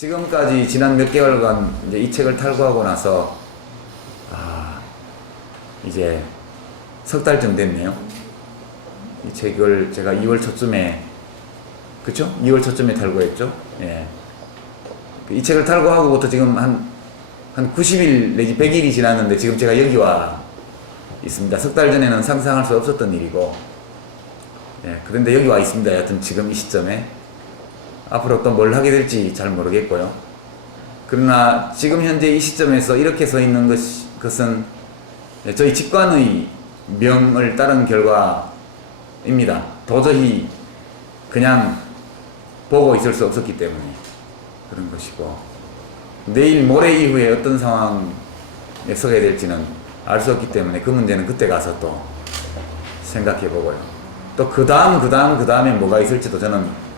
지금까지 지난 몇 개월간 이제 이 책을 탈고하고 나서 이제 석 달쯤 됐네요. 이 책을 제가 2월 초쯤에, 그쵸? 2월 초쯤에 탈고했죠. 예. 이 책을 탈고하고부터 지금 한 90일 내지 100일이 지났는데 지금 제가 여기 와 있습니다. 석 달 전에는 상상할 수 없었던 일이고, 예. 그런데 여기 와 있습니다. 여하튼 지금 이 시점에. 앞으로 또 뭘 하게 될지 잘 모르겠고요. 그러나 지금 현재 이 시점에서 이렇게 서 있는 것은 저희 직관의 명을 따른 결과입니다. 도저히 그냥 보고 있을 수 없었기 때문에 그런 것이고, 내일 모레 이후에 어떤 상황에 서게 될지는 알 수 없기 때문에 그 문제는 그때 가서 또 생각해 보고요. 또 그 다음에 뭐가 있을지도 저는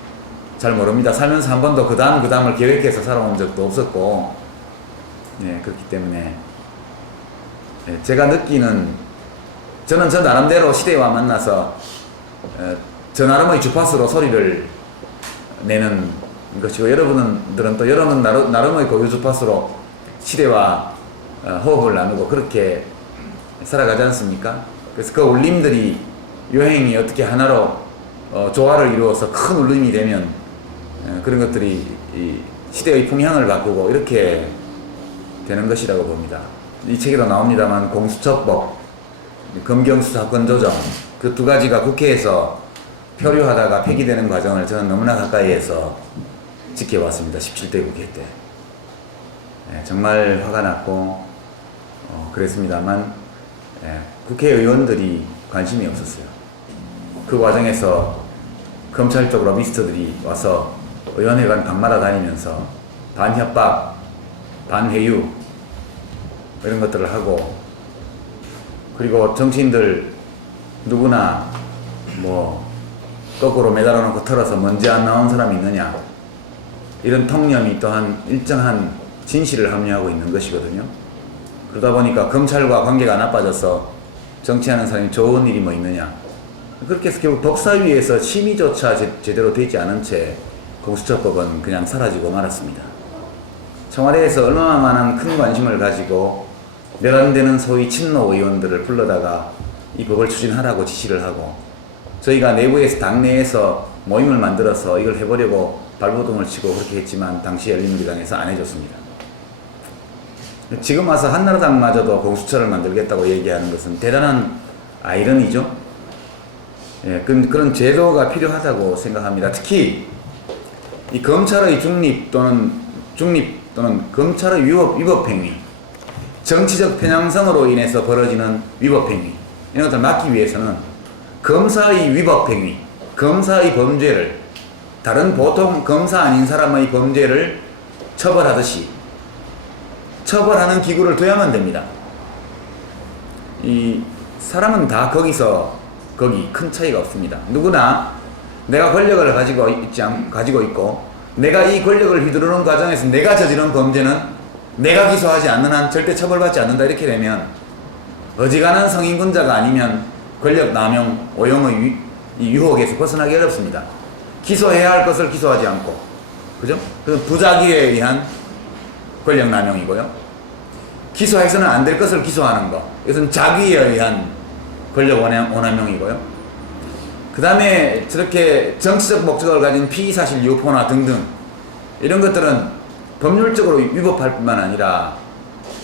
잘 모릅니다. 살면서 한 번도 그 다음을 계획해서 살아온 적도 없었고, 예, 그렇기 때문에, 예, 제가 느끼는, 저는 저 나름대로 시대와 만나서, 저 나름의 주파수로 소리를 내는 것이고, 여러분들은 또 여러분 나름의 고유 주파수로 시대와 호흡을 나누고 그렇게 살아가지 않습니까? 그래서 그 울림들이, 요행이 어떻게 하나로 조화를 이루어서 큰 울림이 되면 그런 것들이 이 시대의 풍향을 바꾸고 이렇게 되는 것이라고 봅니다. 이 책에도 나옵니다만 공수처법, 검경수 사건 조정, 그 두 가지가 국회에서 표류하다가 폐기되는 과정을 저는 너무나 가까이에서 지켜왔습니다. 17대 국회 때. 정말 화가 났고 그랬습니다만, 국회의원들이 관심이 없었어요. 그 과정에서 검찰 쪽 로비스트들이 와서 의원회관 밤마다 다니면서 반협박, 반회유 이런 것들을 하고, 그리고 정치인들 누구나 뭐 거꾸로 매달아 놓고 털어서 먼지 안 나온 사람이 있느냐, 이런 통념이 또한 일정한 진실을 함유하고 있는 것이거든요. 그러다 보니까 검찰과 관계가 나빠져서 정치하는 사람이 좋은 일이 뭐 있느냐, 그렇게 해서 결국 법사위에서 심의조차 제대로 되지 않은 채 공수처법은 그냥 사라지고 말았습니다. 청와대에서 얼마만한 큰 관심을 가지고 몇 안 되는 소위 친노 의원들을 불러다가 이 법을 추진하라고 지시를 하고, 저희가 내부에서 당내에서 모임을 만들어서 이걸 해보려고 발버둥을 치고 그렇게 했지만 당시 열린우리당에서 안 해줬습니다. 지금 와서 한나라당마저도 공수처를 만들겠다고 얘기하는 것은 대단한 아이러니죠. 예, 그런 제도가 필요하다고 생각합니다. 특히 이 검찰의 중립 또는 검찰의 위법행위, 정치적 편향성으로 인해서 벌어지는 위법행위, 이런 것들을 막기 위해서는 검사의 위법행위, 검사의 범죄를, 다른 보통 검사 아닌 사람의 범죄를 처벌하듯이 처벌하는 기구를 둬야만 됩니다. 이 사람은 다 거기 큰 차이가 없습니다. 누구나 내가 권력을 가지고 있고, 내가 이 권력을 휘두르는 과정에서 내가 저지른 범죄는 내가 기소하지 않는 한 절대 처벌받지 않는다, 이렇게 되면 어지간한 성인군자가 아니면 권력 남용, 오용의 이 유혹에서 벗어나기 어렵습니다. 기소해야 할 것을 기소하지 않고, 그죠? 그건 부작위에 의한 권력 남용이고요. 기소해서는 안 될 것을 기소하는 것, 이것은 자기에 의한 권력 원함용이고요. 그 다음에 저렇게 정치적 목적을 가진 피의사실 유포나 등등 이런 것들은 법률적으로 위법할 뿐만 아니라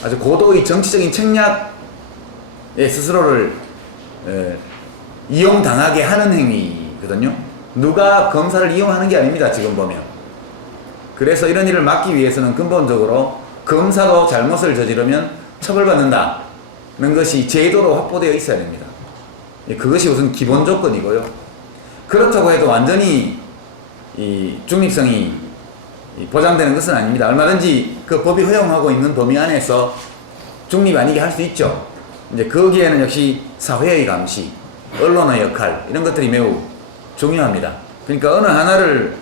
아주 고도의 정치적인 책략에 스스로를 이용당하게 하는 행위거든요. 누가 검사를 이용하는 게 아닙니다, 지금 보면. 그래서 이런 일을 막기 위해서는 근본적으로 검사도 잘못을 저지르면 처벌받는다는 것이 제도로 확보되어 있어야 됩니다. 그것이 우선 기본 조건이고요. 그렇다고 해도 완전히 이 중립성이 보장되는 것은 아닙니다. 얼마든지 그 법이 허용하고 있는 범위 안에서 중립 아니게 할 수 있죠. 이제 거기에는 역시 사회의 감시, 언론의 역할, 이런 것들이 매우 중요합니다. 그러니까 어느 하나를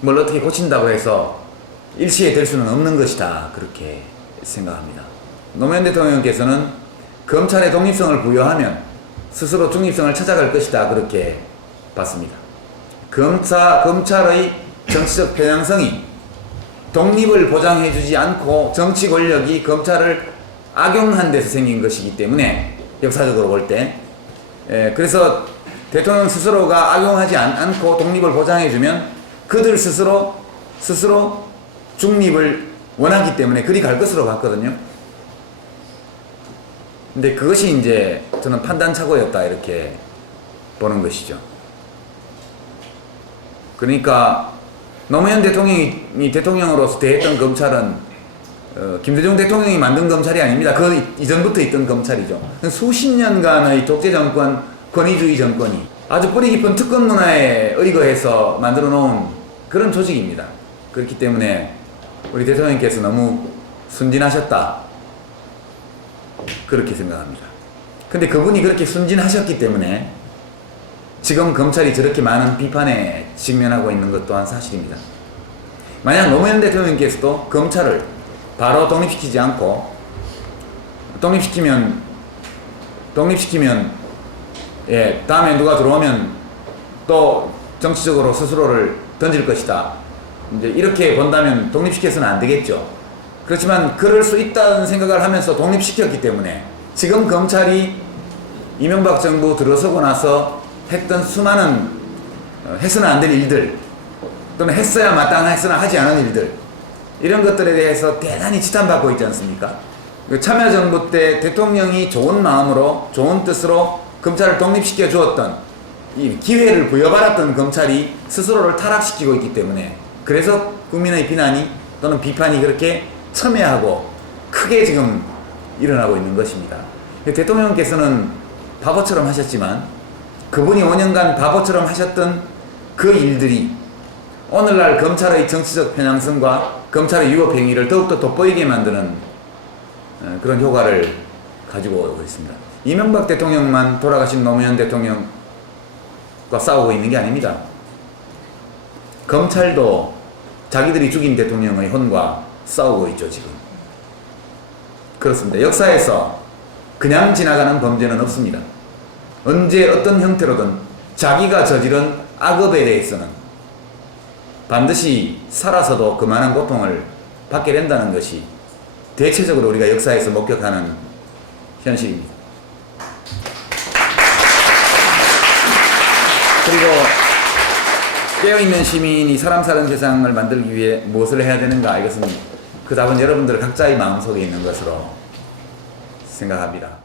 뭘 어떻게 고친다고 해서 일시에 될 수는 없는 것이다, 그렇게 생각합니다. 노무현 대통령께서는 검찰의 독립성을 부여하면 스스로 중립성을 찾아갈 것이다, 그렇게 봤습니다. 검찰의 정치적 편향성이 독립을 보장해주지 않고 정치 권력이 검찰을 악용한 데서 생긴 것이기 때문에 역사적으로 볼 때 그래서 대통령 스스로가 악용하지 않고 독립을 보장해주면 그들 스스로 중립을 원하기 때문에 그리 갈 것으로 봤거든요. 근데 그것이 이제 저는 판단착오였다 이렇게 보는 것이죠. 그러니까 노무현 대통령이 대통령으로서 대했던 검찰은 김대중 대통령이 만든 검찰이 아닙니다. 그 이전부터 있던 검찰이죠. 수십 년간의 독재정권, 권위주의 정권이 아주 뿌리 깊은 특권 문화에 의거해서 만들어 놓은 그런 조직입니다. 그렇기 때문에 우리 대통령께서 너무 순진하셨다 그렇게 생각합니다. 근데 그분이 그렇게 순진하셨기 때문에 지금 검찰이 저렇게 많은 비판에 직면하고 있는 것 또한 사실입니다. 만약 노무현 대통령께서도 검찰을 바로 독립시키지 않고 독립시키면 다음에 누가 들어오면 또 정치적으로 스스로를 던질 것이다. 이제 이렇게 본다면 독립시켜서는 안 되겠죠. 그렇지만 그럴 수 있다는 생각을 하면서 독립시켰기 때문에 지금 검찰이 이명박 정부 들어서고 나서 했던 수많은 해서는 안 될 일들 또는 했어야 마땅했으나 하지 않은 일들 이런 것들에 대해서 대단히 지탄받고 있지 않습니까? 참여정부 때 대통령이 좋은 마음으로 좋은 뜻으로 검찰을 독립시켜 주었던 이 기회를 부여받았던 검찰이 스스로를 타락시키고 있기 때문에 그래서 국민의 비난이 또는 비판이 그렇게 첨예하고 크게 지금 일어나고 있는 것입니다. 대통령께서는 바보처럼 하셨지만 그분이 5년간 바보처럼 하셨던 그 일들이 오늘날 검찰의 정치적 편향성과 검찰의 유법 행위를 더욱더 돋보이게 만드는 그런 효과를 가지고 오고 있습니다. 이명박 대통령만 돌아가신 노무현 대통령과 싸우고 있는 게 아닙니다. 검찰도 자기들이 죽인 대통령의 혼과 싸우고 있죠, 지금. 그렇습니다. 역사에서 그냥 지나가는 범죄는 없습니다. 언제 어떤 형태로든 자기가 저지른 악업에 대해서는 반드시 살아서도 그만한 고통을 받게 된다는 것이 대체적으로 우리가 역사에서 목격하는 현실입니다. 그리고 깨어있는 시민이 사람 사는 세상을 만들기 위해 무엇을 해야 되는가? 이것은 그 답은 여러분들 각자의 마음속에 있는 것으로 생각합니다.